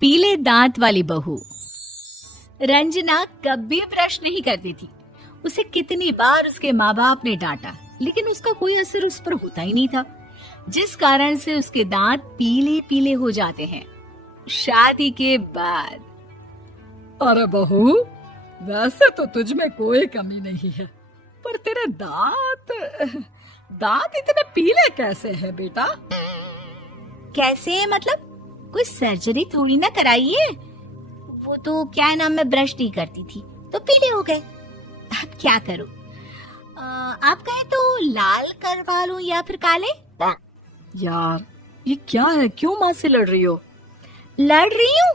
पीले दांत वाली बहू। रंजना कभी ब्रश नहीं करती थी। उसे कितनी बार उसके माँ बाप ने डांटा, लेकिन उसका कोई असर उस पर होता ही नहीं था, जिस कारण से उसके दांत पीले पीले हो जाते हैं। शादी के बाद अरे बहू, वैसे तो तुझ में कोई कमी नहीं है, पर तेरे दांत इतने पीले कैसे हैं बेटा? कैसे मतलब? कोई सर्जरी थोड़ी ना कराइए। वो तो क्या नाम, मैं ब्रश नहीं करती थी तो पीले हो गए। अब क्या करूं? आप कहें तो लाल करवा लूं या फिर काले? यार ये क्या है, क्यों माँ से लड़ रही हो? लड़ रही हूँ?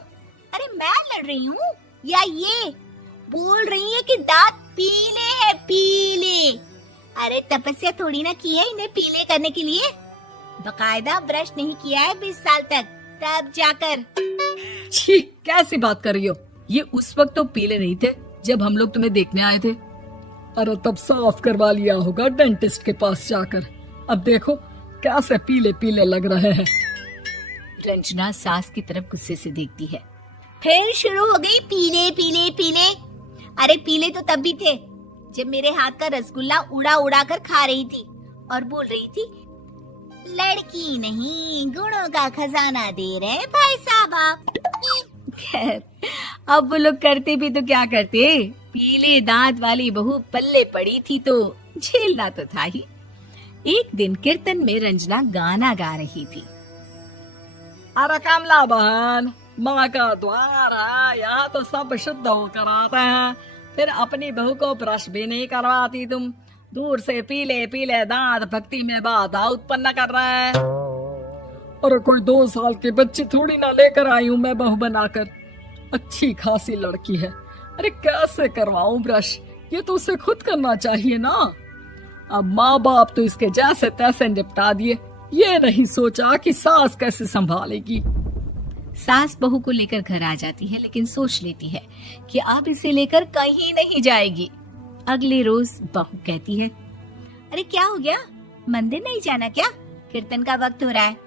अरे मैं लड़ रही हूँ या ये बोल रही है कि दांत पीले हैं, पीले। अरे तपस्या थोड़ी ना की है इन्हें पीले करने के लिए। बकायदा ब्रश नहीं किया है 20 साल तक, तब जाकर। छी, कैसी बात कर रही हो? ये उस वक्त तो पीले नहीं थे जब हम लोग तुम्हें देखने आए थे। अरे तब साफ करवा लिया होगा डेंटिस्ट के पास जाकर। अब देखो कैसे पीले पीले लग रहे हैं। रंजना सास की तरफ गुस्से से देखती है। फिर शुरू हो गई पीले पीले पीले। अरे पीले तो तब भी थे जब मेरे हाथ का रसगुल्ला उड़ा उड़ा कर खा रही थी और बोल रही थी, लड़की नहीं गुणों का खजाना दे रहे भाई साहब आप। खैर, अब वो लोग करते भी तो क्या करते, पीले दांत वाली बहू पल्ले पड़ी थी तो झेलना तो था ही। एक दिन कीर्तन में रंजना गाना गा रही थी। अरे कमला बहन, माँ का द्वार है, यहाँ तो सब शुद्ध होकर आते हैं, फिर अपनी बहू को ब्रश भी नहीं करवाती तुम। दूर से पीले पीले दांत भक्ति में बाधा उत्पन्न कर रहे हैं। अरे कोई 2 साल के बच्ची थोड़ी ना लेकर आई हूँ मैं बहू बनाकर। अच्छी खासी लड़की है, अरे कैसे करवाऊं ब्रश? ये तो उसे खुद करना चाहिए ना। अब माँ बाप तो इसके जैसे तैसे निपटा दिए, ये नहीं सोचा कि सास कैसे संभालेगी। सास बहू को लेकर घर आ जाती है, लेकिन सोच लेती है कि अब इसे लेकर कहीं नहीं जाएगी। अगले रोज बहू कहती है, अरे क्या हो गया, मंदिर नहीं जाना क्या? कीर्तन का वक्त हो रहा है।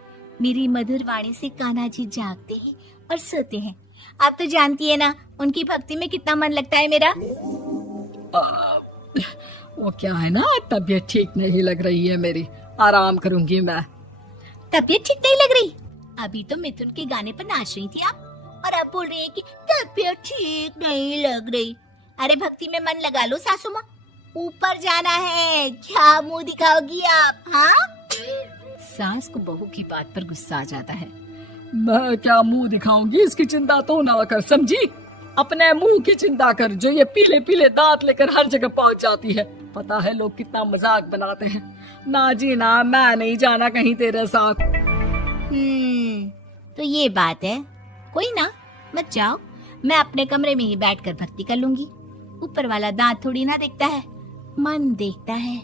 मेरी मधुर वाणी से कान्हा जी जागते हैं और सोते हैं। आप तो जानती है ना उनकी भक्ति में कितना मन लगता है मेरा। वो क्या है ना, तबीयत ठीक नहीं लग रही है मेरी, आराम करूंगी मैं। तबीयत ठीक नहीं लग रही? अभी तो मिथुन के गाने पर नाच रही थी आप, और अब बोल रही है कि तबीयत ठीक नहीं लग रही। अरे भक्ति में मन लगा लो सासू माँ, ऊपर जाना है, क्या मुंह दिखाओगी आप? हाँ? सास को बहू की बात पर गुस्सा आ जाता है। मैं क्या मुंह दिखाऊंगी, इसकी चिंता तो ना कर, समझी? अपने मुंह की चिंता कर, जो ये पीले पीले दांत लेकर हर जगह पहुंच जाती है। पता है लोग कितना मजाक बनाते हैं। ना जी ना, मैं नहीं जाना कहीं तेरे साथ। तो ये बात है। कोई ना, मत जाओ, मैं अपने कमरे में ही बैठकर भक्ति कर लूंगी। ऊपर वाला दांत थोड़ी ना देखता है, मन देखता है,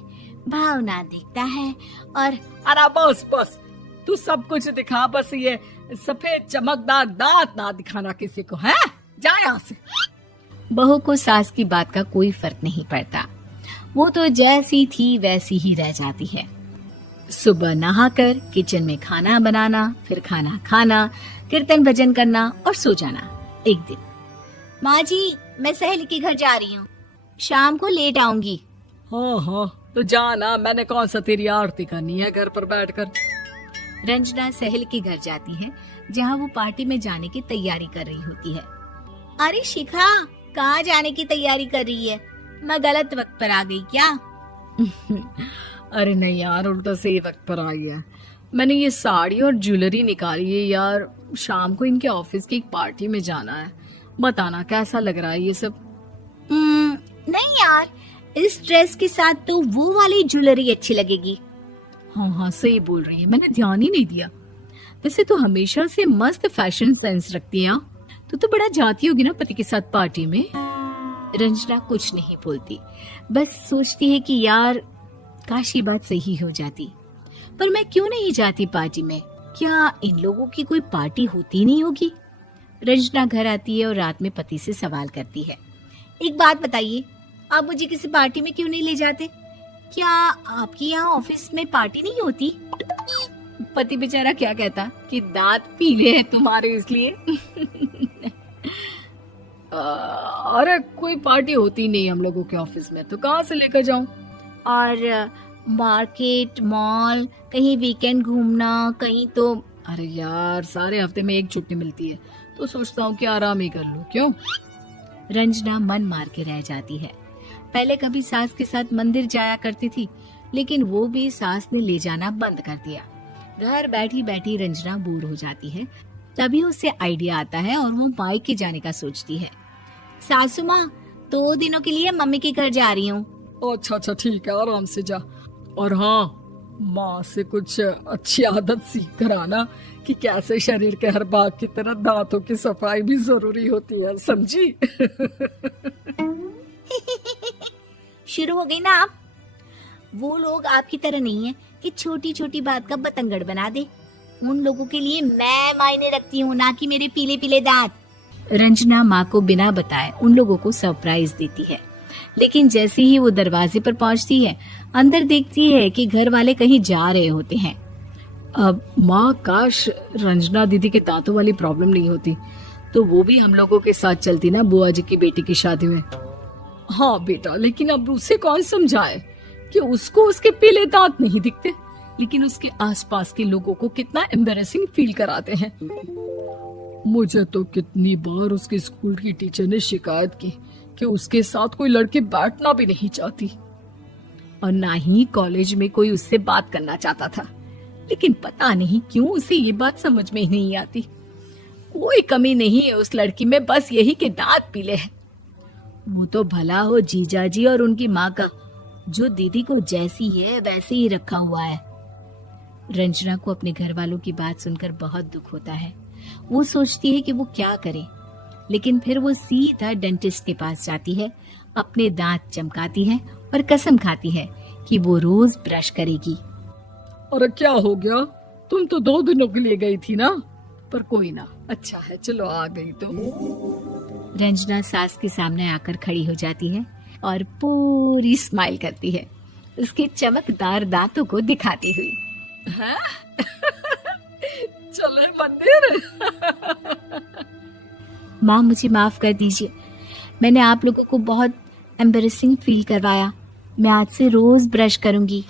भावना देखता है। और अरे बस बस, तू सब कुछ दिखा, बस ये सफेद चमकदार दांत ना दिखाना किसी को, है? जा यहाँ से। बहू को सास की बात का कोई फर्क नहीं पड़ता, वो तो जैसी थी वैसी ही रह जाती है। सुबह नहाकर किचन में खाना बनाना, फिर खाना खाना, कीर्तन भजन करना और सो जाना। एक दिन, माँ जी मैं सहेली के घर जा रही हूँ, शाम को लेट आऊंगी। हाँ हाँ तो जाना, मैंने कौन सा तेरी आरती करनी है घर पर बैठकर। रंजना सहेली के घर जाती है, जहाँ वो पार्टी में जाने की तैयारी कर रही होती है। अरे शिखा, कहाँ जाने की तैयारी कर रही है? मैं गलत वक्त पर आ गई क्या? अरे नहीं यार, उल्टा सही वक्त पर आ गया। मैंने ये साड़ी और ज्वेलरी निकाली है यार, शाम को इनके ऑफिस की एक पार्टी में जाना है। बताना कैसा लग रहा है ये सब? नहीं यार, इस ड्रेस के साथ तो वो वाली ज्वेलरी अच्छी लगेगी। हाँ हाँ सही बोल रही है, मैंने ध्यान ही नहीं दिया। वैसे तो हमेशा से मस्त फैशन सेंस रखती है। तो बड़ा जाती होगी ना पति के साथ पार्टी में। रंजना कुछ नहीं बोलती, बस सोचती है कि यार काश ये बात सही हो जाती। पर मैं क्यों नहीं जाती पार्टी में? क्या इन लोगों की कोई पार्टी होती नहीं होगी? रंजना घर आती है और रात में पति से सवाल करती है, एक बात बताइए, आप मुझे किसी पार्टी में क्यों नहीं ले जाते? क्या आपकी यहाँ ऑफिस में पार्टी नहीं होती? पति बेचारा क्या कहता कि दांत पीले हैं तुम्हारे इसलिए। अरे कोई पार्टी होती नहीं हम लोगों के ऑफिस में, तो कहाँ से लेकर जाऊं? और मार्केट, मॉल, कहीं वीकेंड घूमना, कहीं तो। अरे यार, सारे हफ्ते में एक छुट्टी मिलती है, तो सोचता हूँ कि आराम ही कर लूं। क्यों? रंजना मन मार के रह जाती है। पहले कभी सास के साथ मंदिर जाया करती थी, लेकिन वो भी सास ने ले जाना बंद कर दिया। घर बैठी बैठी रंजना बोर हो जाती है। तभी उसे आइडिया आता है और वो मायके जाने का सोचती है। सासू माँ, 2 दिनों के लिए मम्मी के घर जा रही हूँ। अच्छा अच्छा, ठीक है, आराम से जा। और हाँ, माँ से कुछ अच्छी आदत सीख कर आना कि कैसे शरीर के हर भाग की तरह दांतों की सफाई भी जरूरी होती है, समझी? शुरू हो गई ना आप। वो लोग आपकी तरह नहीं है कि छोटी छोटी बात का बतंगड़ बना दे। उन लोगों के लिए मैं मायने रखती हूँ, ना कि मेरे पीले पीले दांत। रंजना माँ को बिना बताए उन लोगों को सरप्राइज देती है, लेकिन जैसे ही वो दरवाजे पर पहुंचती है, अंदर देखती है कि घर वाले कहीं जा रहे होते हैं। अब माँ, काश रंजना दीदी के दांतों वाली प्रॉब्लम नहीं होती, तो वो भी हम लोगों के साथ चलती ना बुआ जी की बेटी की शादी में। हाँ बेटा, लेकिन अब उसे कौन समझाए कि उसको उसके पीले दांत नहीं दिखते, लेकिन उसके आसपास के लोगों को कितना एम्बैरेसिंग फील कराते हैं। मुझे तो कितनी बार उसके स्कूल की टीचर ने शिकायत की कि उसके साथ कोई लड़की बैठना भी नहीं चाहती, और ना ही कॉलेज में कोई उससे बात करना चाहता था। लेकिन पता नहीं क्यों उसे ये बात समझ में ही नहीं आती। कोई कमी नहीं है उस लड़की में, बस यही कि दांत पीले हैं। वो तो भला हो जीजा जी और उनकी माँ का, जो दीदी को जैसी है वैसे ही रखा हुआ है। रंजना को अपने घर वालों की बात सुनकर बहुत दुख होता है। वो सोचती है कि वो क्या करे, लेकिन फिर वो सीधा डेंटिस्ट के पास जाती है, अपने दांत चमकाती है और कसम खाती है कि वो रोज ब्रश करेगी। अरे क्या हो गया? तुम तो 2 दिनों के लिए गई थी ना, पर कोई ना, अच्छा है, चलो आ गई तो। रंजना सास के सामने आकर खड़ी हो जाती है और पूरी स्माइल करती है, उसके चमकदार दांतों को दिखाती हुई। हैं? चले मंदिर? माँ, मुझे माफ कर दीजिए, मैंने आप लोगों को बहुत एम्बैरेसिंग फील करवाया। मैं आज से रोज ब्रश करूंगी।